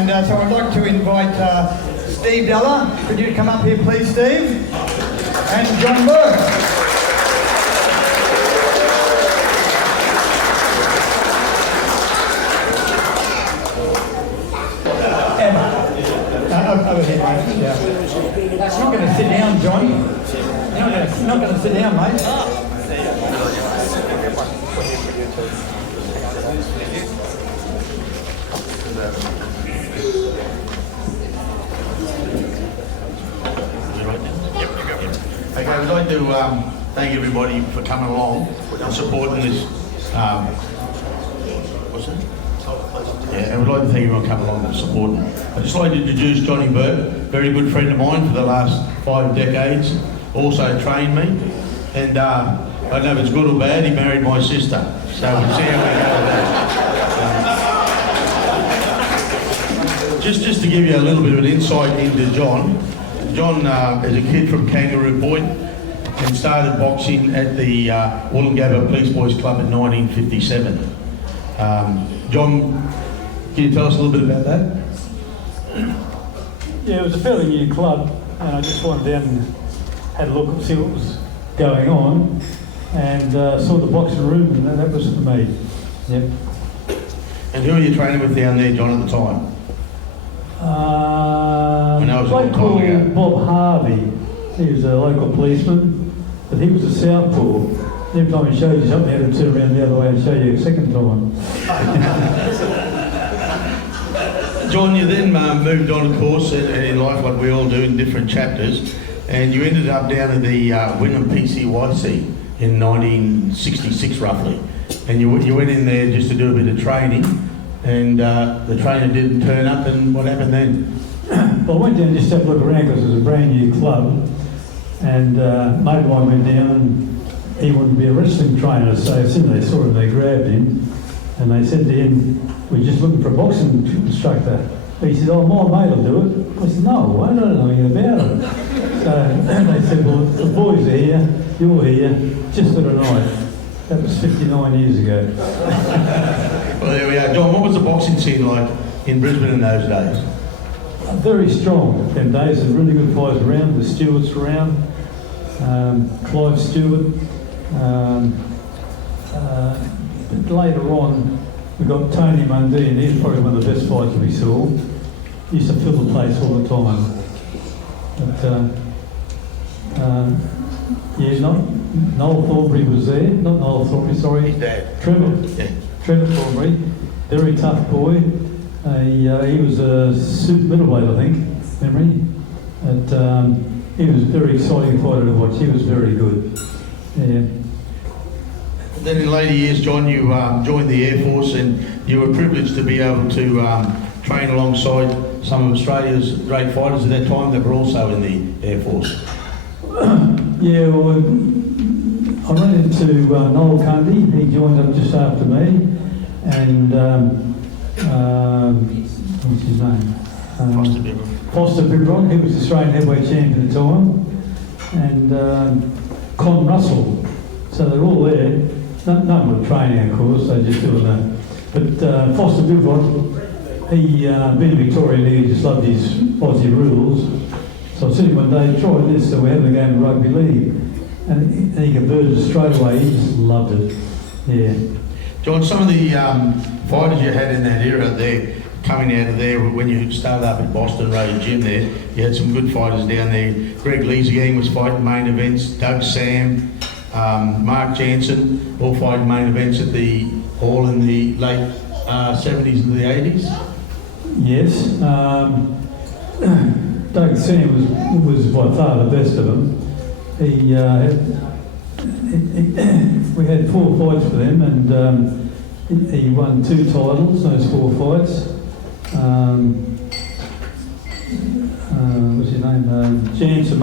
And so I'd like to invite Steve Della. Could you come up here, please, Steve? And John Burke. Over here, mate. Yeah. You're not going to sit down, John. You're not going to sit down, mate. Okay, I'd like to thank everybody for coming along and supporting this. What's it? Yeah, I would like to thank everyone coming along and supporting. I'd just like to introduce Johnny Burke, very good friend of mine for the last 5 decades. Also trained me, and I don't know if it's good or bad. He married my sister, so we'll see how we go with that. Just to give you a little bit of an insight into John. John is a kid from Kangaroo Point and started boxing at the Wollongabba Police Boys Club in 1957. John, can you tell us a little bit about that? Yeah, it was a fairly new club, and I just went down and had a look and see what was going on, and saw the boxing room, and that was for me. Yep. And who were you training with down there, John, at the time? A bloke called Bob Harvey. He was a local policeman, but he was a southpaw. Every time he showed you something, he had to turn around the other way and show you a second time. John, you then moved on, of course, in life, like we all do in different chapters, and you ended up down at the Wynnum PCYC in 1966, roughly. And you went in there just to do a bit of training, and the trainer didn't turn up, and what happened then? Well, I went down just to have a look around because it was a brand new club, and a mate of mine went down, and he wanted to be a wrestling trainer, so as soon as they saw him, they grabbed him, and they said to him, "We're just looking for a boxing instructor." He said, "Oh, my mate will do it." I said, "No, I don't know anything about it." So they said, "Well, the boys are here, you're here, just for tonight." That was 59 years ago. Well, there we are. John, what was the boxing scene like in Brisbane in those days? Very strong in them days. There's really good fighters around. The Stewarts around, Clive Stewart. But later on, we got Tony Mundy, and he's probably one of the best fighters we saw. He used to fill the place all the time. But yeah, Noel Thornbury was there. Not Noel Thornbury, sorry. His dad. Trevor. Yeah. Trevor Thornbury, very tough boy. He was a middleweight, I think, memory. But he was a very exciting fighter to watch. He was very good. Yeah. Then in later years, John, you joined the Air Force, and you were privileged to be able to train alongside some of Australia's great fighters at that time that were also in the Air Force. Yeah, well, I ran into Noel Cundy. He joined up just after me, and what's his name? Foster Bibron. He was the Australian heavyweight champion at the time, and Con Russell. So they're all there. None were training, of course. They just doing that. But Foster Bibron, he being a Victorian, he just loved his Aussie rules. So I said to him one day, "Try this." So we're having a game of rugby league, and he converted straight away. He just loved it. Yeah. John, some of the fighters you had in that era there, coming out of there when you started up at Boston Road Gym there, you had some good fighters down there. Greg Lees again was fighting main events. Doug Sam, Mark Jansen, all fighting main events at the Hall in the late 70s and the 80s. Yes. Doug Sam was by far the best of them. We had 4 fights for them, and he won 2 titles, those 4 fights. What's his name? Jansen.